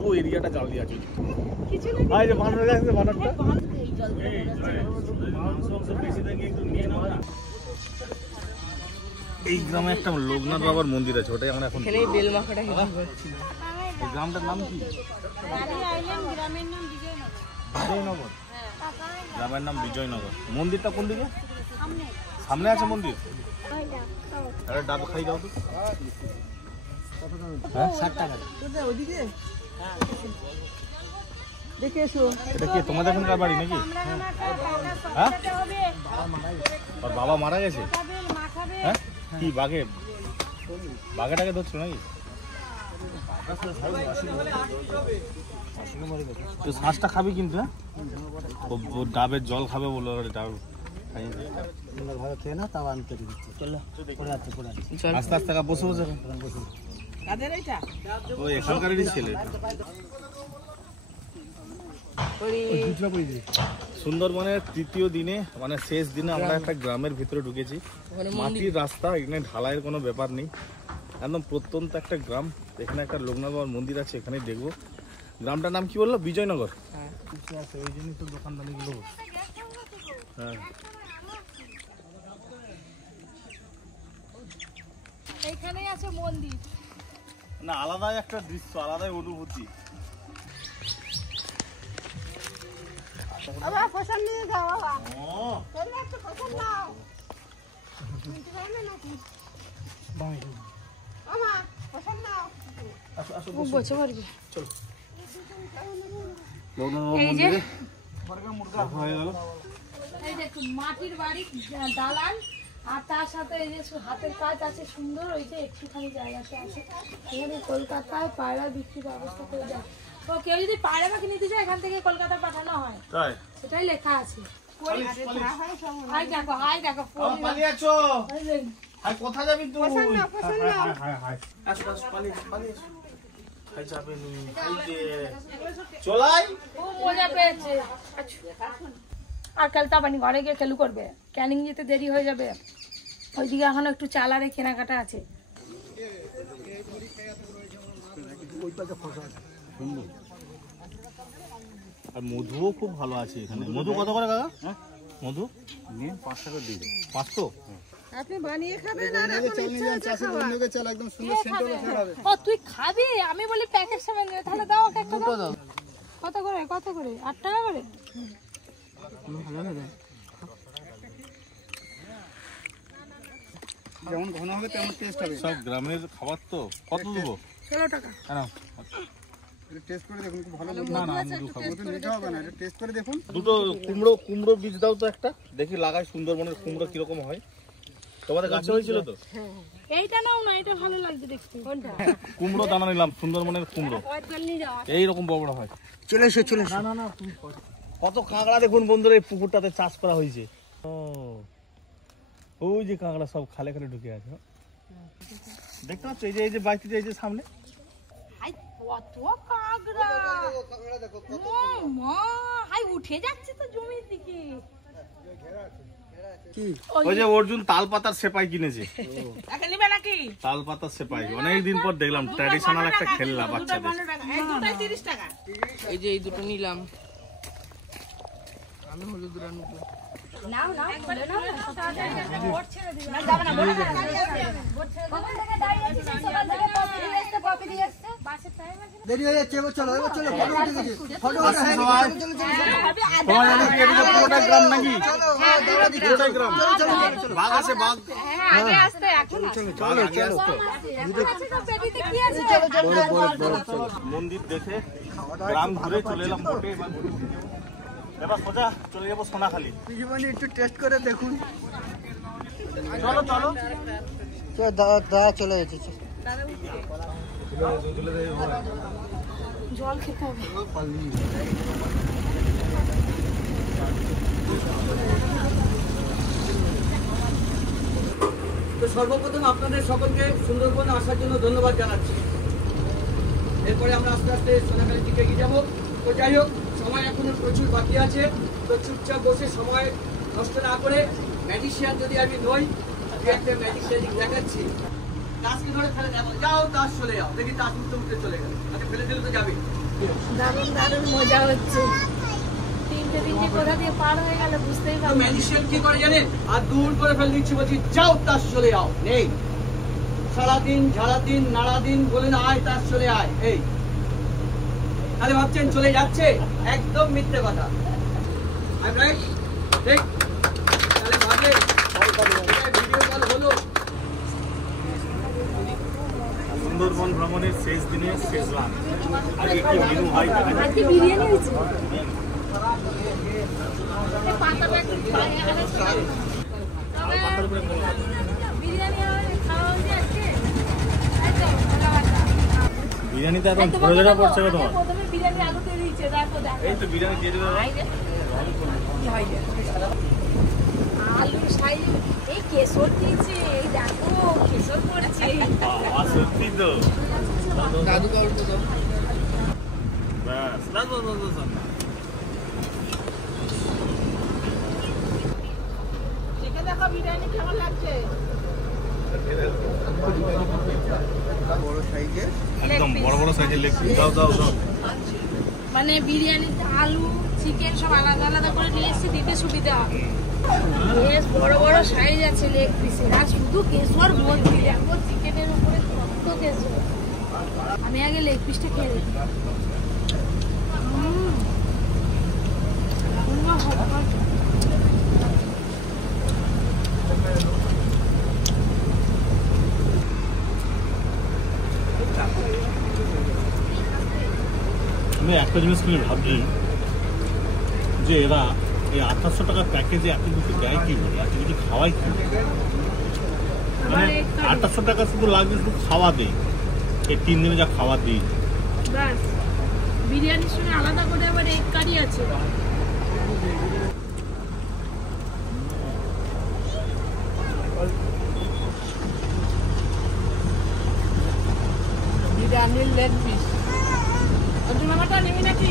পুরো এরিয়াটা জাল দিয়ে আছে। এই যে বানর আছে, বানরটা এই গ্রামে একটা লোকনাথ বাবার মন্দির আছে, ওটাই আমরা এখন এখানে বেল মাখাটা খেতে পাচ্ছি। এই গ্রামটার নাম কি? বিজয়নগর। গ্রামের নাম বিজয়নগর। মন্দিরটা কোন দিকে? সামনে আছে মন্দির। আরে ডাব খাই দাও তো। হ্যাঁ 60 টাকা। ওইদিকে দেখে এসো। এটা কি তোমাদের এখানকার বাড়ি নাকি? হ্যাঁ, আর বাবা মারা গেছে। হ্যাঁ কি বাঘেটাকে ধরছো নাকি? তো শ্বাসটা খাবি কিন্তু। হ্যাঁ ডাবের জল খাবে বলো। ডাব আস্তে আস্তে বসে বসে ও এখানকারই ছেলে। সুন্দরবনের তৃতীয় দিনে মানে শেষ দিনে আমরা একটা গ্রামের ভিতরে ঢুকেছি। মাটির রাস্তা, এখানে ঢালাইয়ের কোনো ব্যাপার নেই, একদম প্রত্যন্ত একটা গ্রাম। এখানে একটা লোকনাথ বাবার মন্দির আছে, এখানে দেখবো। গ্রামটার নাম কি বললো? বিজয়নগর। ওই জন্যই তো দোকানদানিগুলো। হ্যাঁ এখানেই আছে মন্দির। না আলাদাই একটা দৃশ্য, আলাদাই অনুভূতি। বাবা পছন্দ নিয়ে যাও বাবা। তোমরা একটু পছন্দ নাও। নিতে যাবে নাকি? মামা পছন্দ নাও। আসো ও বসে পড়বে। চলো। এই যে মুরগা হয়ে গেল। এই দেখো মাটির বাড়ি, দালান, আর তার সাথে এই যে হাতের কাজ আছে সুন্দর। ওই যে একটুখানি জায়গাতে আছে। এখানে কলকাতায় পায়রা বিক্রির ব্যবস্থা করে দেয়। তো কেউ যদি পায়রা পাখি নিতে চায় এখান থেকে কলকাতা পাঠানো হয়, তাই সেটাই লেখা আছে। হাই দেখো, হাই দেখো, পানি আছো। হাই কোথা যাবি তুই? পছন্দ পছন্দ। হাই আসো আসো, পানি পানি হাই যাবে নি। এই যে চলাই খুব মজা পেয়েছে। আর কালটা পানি ঘরে গিয়ে খেলু করবে, ক্যানিং যেতে দেরি হয়ে যাবে। ওইদিকে এখনো একটু চালারে কেনাকাটা আছে। আর মধুও খুব ভালো আছে এখানে। মধু কত করে কাকা? হ্যাঁ মধু নিয়ে 5 টাকা দিয়ে দেন। 500 আপনি বানিয়ে খাবেন আর এখন ইচ্ছা আছে খাওয়া। চাল একদম সুন্দর সেন্ট হবে। ও তুই খাবি? আমি বলি প্যাকেট সামান নিয়ে, তাহলে দাও একটা দাও। কত করে? কত করে? 8 টাকা করে। ভালো না যেমন ঘন হবে তেমন টেস্ট হবে। সব গ্রামের খাবার তো। কত দেবো? 16 টাকা। হ্যাঁ এটা টেস্ট করে দেখুন, খুব ভালো। না না মধু খাবো। নিতে হবে না, এটা টেস্ট করে দেখুন। দুটো কুমড়ো বীজ দাও তো একটা, দেখি লাগাই সুন্দরবনের কুমড়ো কিরকম হয়। তোমাদের গাছে হয়েছিল তো? এইটা নাও না, এটা ভালো লাগছে দেখতে। কোনটা? কুমড়ো দানা নিলাম, সুন্দরবনের কুমড়ো এইরকম বড় বড় হয়। চলে এসো চলে এসো। না কত কাঁকড়া দেখুন বন্ধুরা, এই পুকুরটাতে চাষ করা হয়েছে। ওই যে কাঁকড়া সব খালে খালে ঢুকে আছে, দেখতে পাচ্ছ? এই যে বাইকটি, এই যে সামনে কত কাঁকড়া। মা হাই উঠে যাচ্ছে তো জমির দিকে। ওই যে অর্জুন তাল পাতার সেপাই কিনেছে। নিবে নাকি? তাল পাতার সেপাই অনেকদিন পর দেখলাম, ট্র্যাডিশনাল একটা খেলনা বাচ্চাদের। দুটাই 30 টাকা। এই যে এই দুটো নিলাম আমি। হলুদ রানু নাও নাও একবারে নাও। ভোট ছেড়ে দিবে। না যাবে না, ভোট ছেড়ে দিবে। ভোট ছেড়ে দিবে। কখন থেকে দাঁড়িয়ে আছি? সকাল থেকে কপি দিয়ে আসছে। বাসের টাইম আছে। দেরি হয়ে যাচ্ছে, এবার চলো ফটো উঠে গেছে। ফটো তোমার জানি কি এটা পুরোটা গ্রাম নাকি? হ্যাঁ পুরোটাই গ্রাম। বাঘ আছে, বাঘ। হ্যাঁ আগে আসতে, এখন বাঘ আগে আসতো। পেটিতে কি আছে? মন্দির দেখে গ্রাম ঘুরে চলে এলাম বোটে। এবার সোজা চলে যাবো সোনাখালি। জীবনে একটু টেস্ট করে দেখুন। চলো চলো দাদা চলে যাচ্ছে। জল খেতে হবে। তো সর্বপ্রথম আপনাদের সকলকে সুন্দরবনে আসার জন্য ধন্যবাদ জানাচ্ছি। এরপরে আমরা আস্তে আস্তে সোনাখালির দিকে এগিয়ে যাবো। তো যাই হোক, সময় এখনো প্রচুর বাকি আছে। তো চুপচাপ বসে সময় নষ্ট না করে, ম্যাজিশিয়ান যদি আমি নই, একটা ম্যাজিশিয়ান দেখাচ্ছি। তাসকে ধরে ফেলে দেবো, যাও তাস চলে যাও, দেখি তাস উঠতে উঠতে চলে গেল। আচ্ছা ফেলে দিলে তো যাবে। দারুণ দারুণ মজা হচ্ছে। তিনটে কোথা দিয়ে পার হয়ে গেল বুঝতেই পারলাম না। ম্যাজিশিয়ান কি করে জানেন? আর দূর করে ফেলে দিচ্ছি, বলছি যাও তাস চলে যাও, নেই সারাদিন ঝাড়াদিন নাড়াদিন বলেন আয় তাস চলে আয়, এই তাহলে ভাবছেন চলে যাচ্ছে, একদম মিথ্যে কথা। ঠিক তাহলে ভাবলেন ভিডিও কল হলো। সুন্দরবন ভ্রমণের শেষ দিনে শেষ লাঞ্চ। আজকে কি মেনু হয় দেখা যাক। আজকে বিরিয়ানি হয়েছে। বিরিয়ানিতে একদম ঝরে ঝরে পড়ছে গো তোমার। প্রথমে বিরিয়ানি আলু দিয়ে দিয়েছে, দেখো দেখো এই তো বিরিয়ানি দিয়ে দেবে। আলু সাইজ এই কেশর দিয়েছে, এই দেখো কেশর পড়ছে। বাবা সত্যি তো। দাদু গল্প তো ব্যাস না। দেখে দেখো বিরিয়ানি কেমন লাগছে। বড় সাইজের একদম বড় বড় সাইজের লেগ পিস। দাও দাও দাও। মানে বিরিয়ানিতে আলু চিকেন সব আলাদা আলাদা করে নিয়ে এসেছি, দিতে সুবিধা হবে। বেশ বড় বড় সাইজ আছে লেগ পিসের, আর শুধু কেশর ভর্তি। দেখো চিকেনের উপরে কত কেশর। আমি আগে লেগ পিসটা খেয়ে দেখি। আমি একটা জিনিস নিয়ে ভাবছি যে এরা এই 2800 টাকার প্যাকেজে এত কিছু দেয় কি বলে, এত কিছু খাওয়াই কি মানে 2800 টাকা শুধু লাগবে শুধু খাওয়া দেয়। এই 3 দিনে যা খাওয়া দিই ব্যাস বিরিয়ানির সঙ্গে আলাদা করে আবার এগ কারি আছে। বিরিয়ানির লেগ পিস ওই মামাটা নিবি নাকি?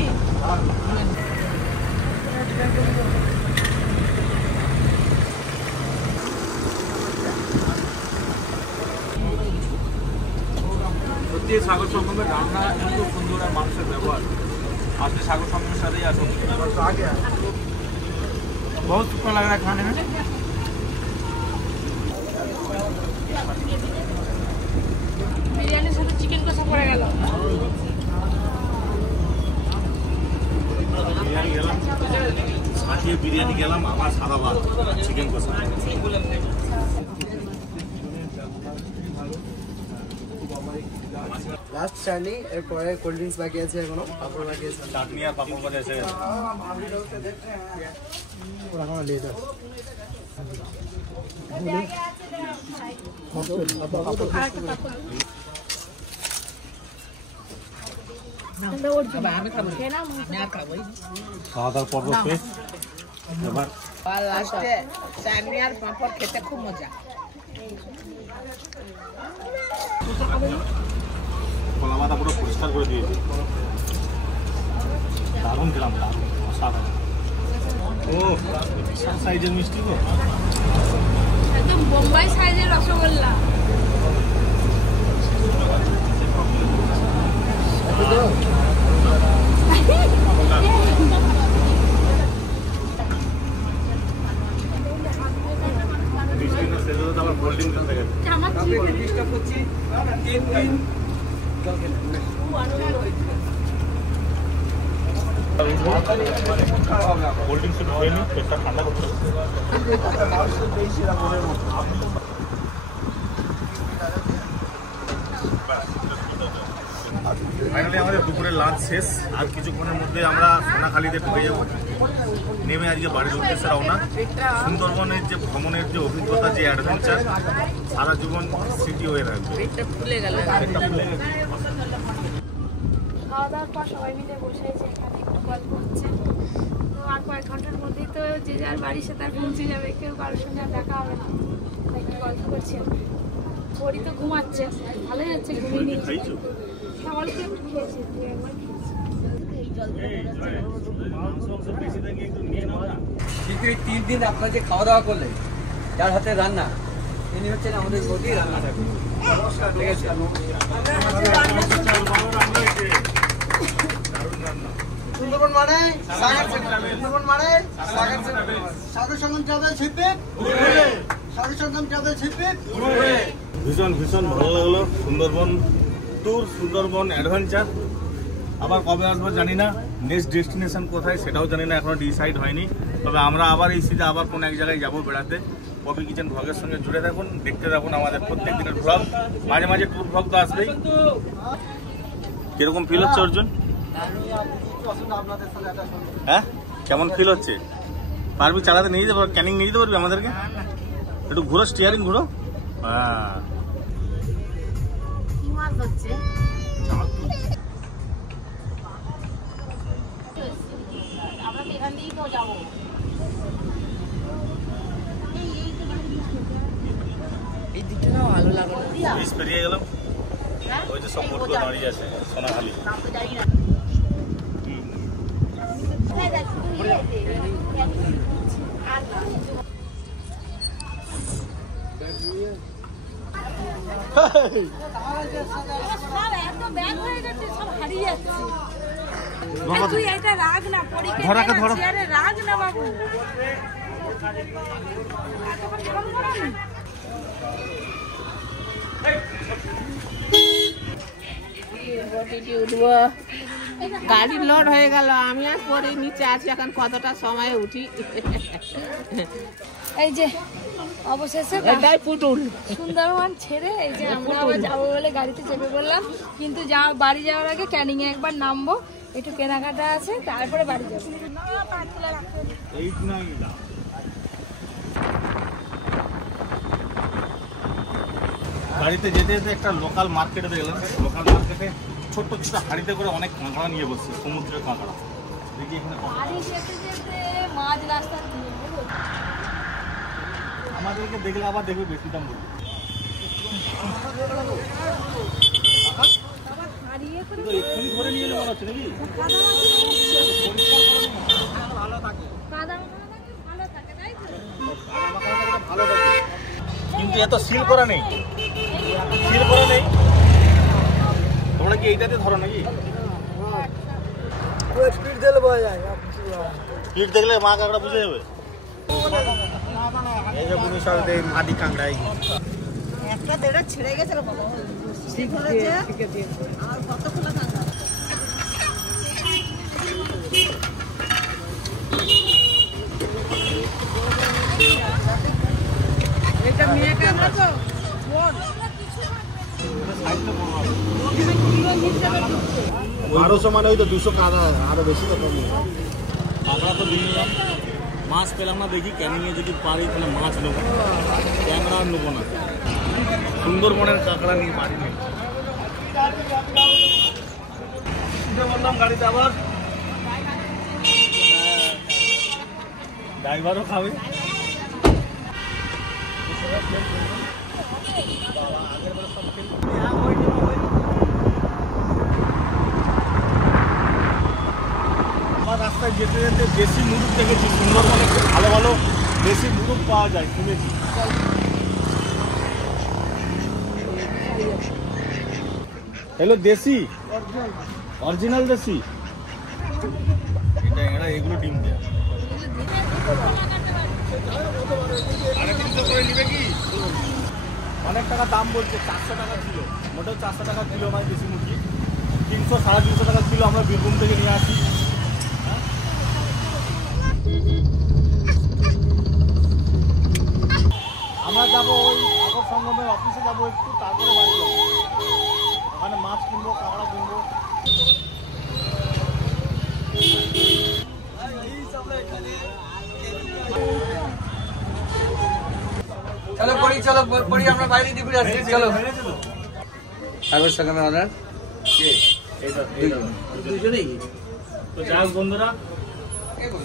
সত্যি সাগর সঙ্গমের রান্না এত সুন্দর আর মানুষের ব্যবহার আজকে सागर संगम साथ ही आते बहुत सुखा लग रहा है खाने में। বিরিয়ানির সাথে চিকেন কষা পড়ে গেল। বিরিয়ানি গেলাম, সাথে বিরিয়ানি গেলাম, আবার সাদা ভাত চিকেন কষা। লাস্ট জার্নি, এরপরে কোল্ড ড্রিঙ্কস বাকি আছে, এখনো পাপড় বাকি আছে। চাটনি আর পাপড় ভাজা এসে গেছে। ওরা এখনো লেট আছে। খাওয়া দাওয়ার পর্ব শেষ, এবার লাস্টে চাটনি আর পাঁপড় খেতে খুব মজা। কলা পাতা পুরো পরিষ্কার করে দিয়েছি। দারুণ খেলাম, দারুণ অসাধারণ। ও বিশাল সাইজের মিষ্টি গো, একদম বোম্বাই সাইজের রসগোল্লা। মিষ্টি না সেটা তো আবার কোল্ড ড্রিঙ্কস থেকে গেছে। চেষ্টা করছি 3 দিন কোল্ড ড্রিঙ্কস একটু খেয়ে নিই, পেটটা ঠান্ডা করতে হবে। ফাইনালি আমাদের দুপুরের লাঞ্চ শেষ। আর কিছুক্ষণের মধ্যে আমরা সোনাখালীতে ঢুকে যাব। নেমে আজকে বাড়ির উদ্দেশ্যে রওনা। সুন্দরবনের যে ভ্রমণের যে অভিজ্ঞতা, যে অ্যাডভেঞ্চার, সারা জীবন স্মৃতি হয়ে থাকবে। পেটটা ফুলে গেল। খাওয়া দাওয়ার পর সবাই মিলে বসে আছে এখানে, একটু গল্প হচ্ছে। তো আর কয়েক ঘন্টার মধ্যেই তো যে যার বাড়ি সে তার পৌঁছে যাবে, কেউ কারোর সঙ্গে আর দেখা হবে না। তাই একটু গল্প করছি আমি। পরি তো ঘুমাচ্ছে, ভালোই হচ্ছে, ঘুমিয়ে নিচ্ছে। খাইছো? হ্যাঁ, অল্প একটু খেয়েছি, তুই একবার খেয়েছি। কিন্তু এই 3 দিন আপনারা যে খাওয়া দাওয়া করলেন, যার হাতে রান্না, তিনি হচ্ছেন আমাদের বৌদি রান্না ঠাকুর। ঠিক আছে। সুন্দরবন মানে সাগর সুন্দরবন মানে সাগর সঙ্গম ট্রাভেল শিপে সাগর সঙ্গম ট্রাভেল শিপে ভীষণ ভীষণ ভালো লাগলো সুন্দরবন ট্যুর, সুন্দরবন অ্যাডভেঞ্চার। আবার কবে আসবো জানি না, নেক্সট ডেস্টিনেশন কোথায় সেটাও জানি না, এখনো ডিসাইড হয়নি। তবে আমরা আবার এই সিজে আবার কোন এক জায়গায় যাবো বেড়াতে। পপি কিচেন ভ্লগের সঙ্গে জুড়ে থাকুন, দেখতে থাকুন আমাদের প্রত্যেক দিনের ভ্লগ, মাঝে মাঝে ট্যুর ভ্লগ তো আসবেই। কিরকম ফিল হচ্ছে অর্জুন? হ্যাঁ কেমন ফিল হচ্ছে? পারবি চালাতে নিয়ে যেতে পারবি? ক্যানিং নিয়ে যেতে পারবি আমাদেরকে? একটু ঘুরো, স্টিয়ারিং ঘুরো। হ্যাঁ কি মাছ হচ্ছে? আমরা তো এখান দিয়েই তো যাবো। এই দিকটা না ভালো লাগলো না। ব্রিজ পেরিয়ে গেলাম, ওই যে সব বোটগুলো দাঁড়িয়ে আছে সোনাখালি। তুই এটা রাগ না, পরীক্ষা রাগ না বাবু। গাড়ি লোড হয়ে গেল, আমি আর পরে নিচে আছি, এখন কতটা সময় উঠি। এই যে অবশেষে এটাই পুতুল সুন্দরবন ছেড়ে এই যে আমরা আবার যাবো বলে গাড়িতে চেপে বললাম, কিন্তু বাড়ি যাওয়ার আগে ক্যানিং এ একবার নামবো, একটু কেনাকাটা আছে, তারপরে বাড়ি যাবো। গাড়িতে যেতে যেতে একটা লোকাল মার্কেটে দেখলাম, লোকাল মার্কেটে ছোট্ট ছোট হাড়িতে করে অনেক কাঁকড়া নিয়ে বসছে, সমুদ্রের কাঁকড়া। দেখি এখানে বাড়ি যেতে যেতে মাঝ রাস্তা আমাদেরকে দেখলে আবার দেখবে বেশি দাম বলবে। এক্ষুনি ধরে নিয়ে যাওয়া হচ্ছে নাকি? কিন্তু এত সিল করা নেই, সিল করা নেই। তোমরা কি এইটাতে ধরো নাকি? স্পিড দিলে পাওয়া যায়, স্পিড দেখলে মা কাঁকড়া বুঝে যাবে। এই যে পুরো সব মাটি কাঁকড়াই একটা দেড় ছেড়ে গেছে বাবা, ঠিক করেছে আর কত খোলা কাঁকড়া। এটা মেয়ে কাঁকড়া তো বারোশো মানে ওই তো 200 কাঁকড়া, আরো বেশি তো কম। কাঁকড়া তো দিয়ে নিলাম, মাছ পেলাম না, দেখি ক্যানিংয়ে যদি পারি তাহলে মাছ নেবো, ক্যাংড়া আর নেবো না। সুন্দরবনের কাঁকড়া নিয়ে পারি নেই। বললাম গাড়িতে আবার ড্রাইভারও খাবে। রাস্তায় যেতে যেতে দেশি মুরগ দেখেছি, সুন্দরবনে খুব ভালো ভালো দেশি মুরগ পাওয়া যায় শুনেছি। হ্যালো, দেশি অরিজিনাল দেশি, এটা এগুলো ডিম দেয়। অনেক টাকা দাম বলছে, 400 টাকা কিলো, মোটেও 400 টাকা কিলো নয় দেশি মুরগি, 300 350 টাকা কিলো আমরা বীরভূম থেকে নিয়ে আসি। আমরা যাবো ওই সাগর সঙ্গমের অফিসে যাবো একটু, তারপরে বাড়ি যাবো, ওখানে মাছ কিনবো, কাঁকড়া কিনবো। চলো পড়ি আমরা বাইরে দিয়ে ঘুরে আসি। চলো সাগর সঙ্গমের অনার দুজনেই। তো যাই হোক বন্ধুরা,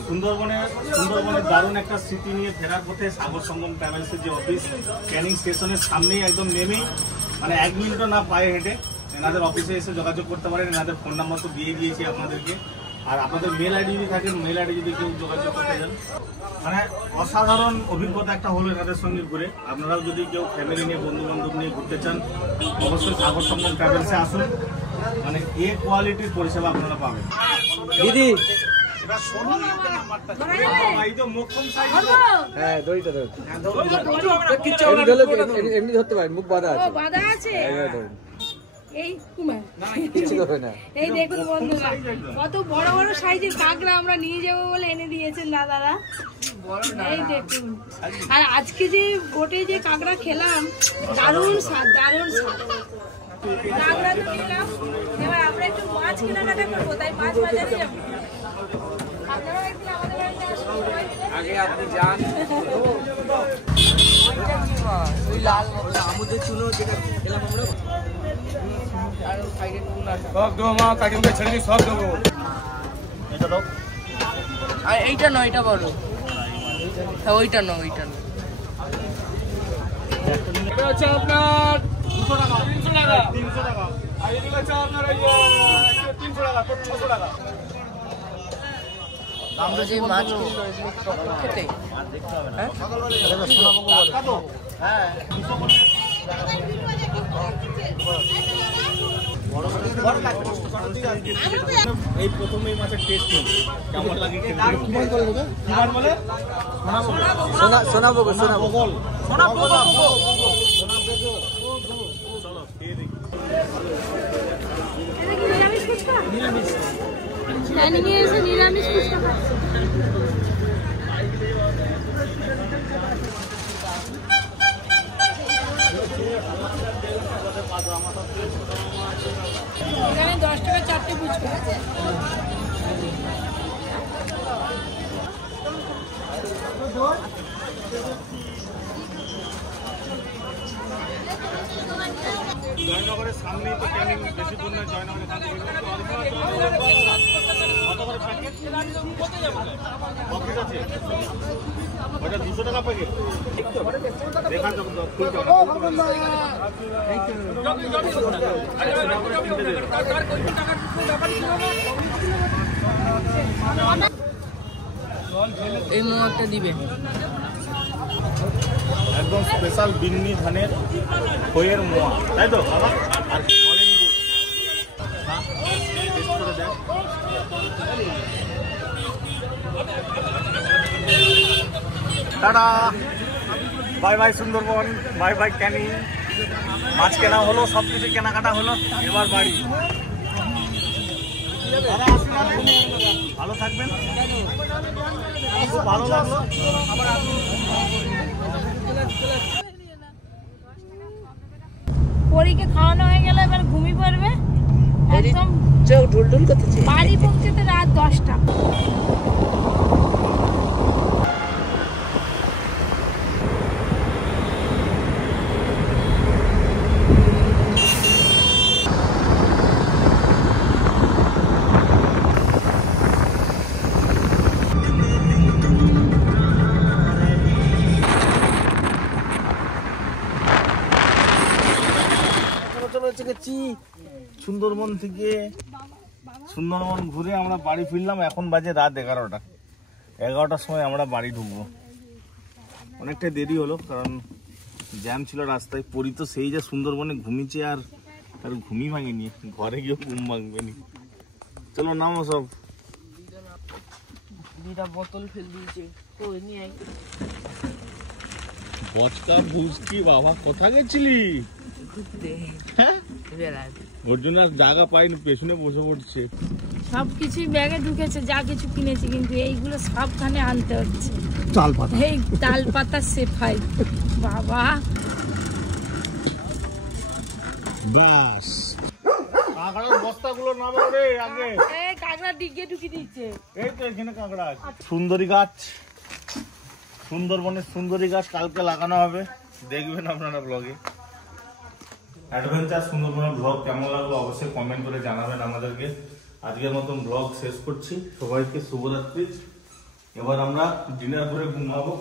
সুন্দরবনের দারুণ একটা স্মৃতি নিয়ে ফেরার পথে সাগর সঙ্গম ট্রাভেলসের যে অফিস, ক্যানিং স্টেশনের সামনেই একদম নেমেই, মানে 1 মিনিটও না পায়ে হেঁটে এনাদের অফিসে এসে যোগাযোগ করতে পারেন। এনাদের ফোন নাম্বার তো দিয়ে দিয়েছি আপনাদেরকে, আর আপনাদের মেল আইডি যদি থাকে, মেল আইডি যদি কেউ যোগাযোগ করতে চান, মানে অসাধারণ অভিজ্ঞতা একটা হলো এনাদের সঙ্গে ঘুরে। আপনারাও যদি কেউ ফ্যামিলি নিয়ে, বন্ধু বান্ধব নিয়ে ঘুরতে চান, অবশ্যই সাগর সঙ্গম ট্রাভেলসে আসুন। মানে এ কোয়ালিটির পরিষেবা আপনারা পাবেন। দিদি এবার শুনুন একটা নাম্বারটা, এই তো মোক্ষম সাইজ, হ্যাঁ দড়িটা ধরো, এমনি ধরতে পারেন, মুখ বাঁধা আছে। বাঁধা আছে এই কুমার, কিছু হবে না। এই দেখুন বন্ধুরা কত বড় বড় সাইজের কাঁকড়া আমরা নিয়ে যাবো বলে এনে দিয়েছেন দাদারা। এই দেখুন, আর আজকে যে বোটে যে কাঁকড়া খেলাম দারুণ স্বাদ, দারুণ স্বাদ। কাঁকড়া তো নিলাম, এবার আমরা একটু মাছ কেনাকাটা করবো, তাই মাছ বাজারে যাবো। আপনারা একদিন আমাদের বাড়িতে আসুন, সবাই মিলে। আগে আপনি যান ওই লাল আমুদের চুনো যেটা খেলাম আমরা, আর সাইডে টুন আছে সব দেবো, মা কাকিমকে ছেড়ে দিই, সব দেবো। এটা দাও। আর এইটা নয়, এটা বড়, হ্যাঁ ওইটা নয়, ওইটা নয়। এটা হচ্ছে আপনার 200 টাকা, 300 টাকা, 300 টাকা। আর এদিকে হচ্ছে আপনার ওই 300 টাকা, 600 টাকা। আমরা যে মাছ কিনলো এগুলো খেতে, হ্যাঁ হ্যাঁ এই প্রথম এই মাছের টেস্ট কেমন লাগে খেতে? কি মাছ বলে? সোনাবো সোনাবো চলো খেয়ে দেখি। এটা কি নিরামিষ ফুচকা? নিরামিষ। প্ল্যানিং এ এসে নিরামিষ ফুচকা খাচ্ছি। এখানে 10 টাকা 4টে ফুচকা। জয়নগরের সামনেই তো ক্যানিং, বেশি দূর না জয়নগরের সামনে। কত করে প্যাকেট? পকেট আছে ওটা 200 টাকা প্যাকেট। দেখা যাবে এই মোয়াটা দিবে। একদম স্পেশাল বিন্নি ধানের খইয়ের মোয়া, তাই তো? আর অরেঞ্জ গুড়। হ্যাঁ, টেস্ট করে দেখ। Tata, bye bye Sundarban, bye bye Canning. মাছ কেনা হলো, সব কিছু কেনাকাটা হলো, এবার বাড়ি। দাদা আসুন, ভালো থাকবেন, খুব ভালো লাগলো। পরীকে খাওয়ানো হয়ে গেলে এবার ঘুমিয়ে পড়বে একদম। ঢুলঢুল করতেছে। বাড়ি পৌঁছতে রাত 10টা। সুন্দরবন থেকে সুন্দরবন ঘুরে আমরা বাড়ি ফিরলাম। এখন বাজে রাত 11টা। 11টার সময় আমরা বাড়ি ঢুকবো। অনেকটা দেরি হলো, কারণ জ্যাম ছিল রাস্তায়। পরি তো সেই যে সুন্দরবনে ঘুমিয়েছে, আর তার ঘুমই ভাঙেনি, ঘরে গিয়ে ঘুম ভাঙবে নি। চলো নামো সব। দুইটা বোতল ফেল দিয়েছে, কই নিয়ে আই। বচকা বুঝকি বাবা, কোথা গেছিলি? হ্যাঁ, ওর জন্য আর জায়গা পাইনি, পেছনে বসে পড়ছে। সবকিছুই ব্যাগে ঢুকেছে, যা কিছু কিনেছি, কিন্তু এইগুলো সাবধানে আনতে হচ্ছে। তাল পাতা, এই তাল পাতা সেফাই বাবা। বাস কাঁকড়ার বস্তাগুলো নামো রে আগে। এই কাঁকড়া ডিগে ঢুকিয়ে দিচ্ছে। এই তো এখানে কাঁকড়া আছে। সুন্দরী গাছ, সুন্দরবনের সুন্দরী গাছ কালকে লাগানো হবে, দেখবেন আপনারা ব্লগে। অ্যাডভেঞ্চার সুন্দরবনের ব্লগ কেমন লাগলো অবশ্যই কমেন্ট করে জানাবেন আমাদেরকে। আজকের মতন ব্লগ শেষ করছি। সবাইকে শুভরাত্রি। এবার আমরা ডিনার করে ঘুমাবো।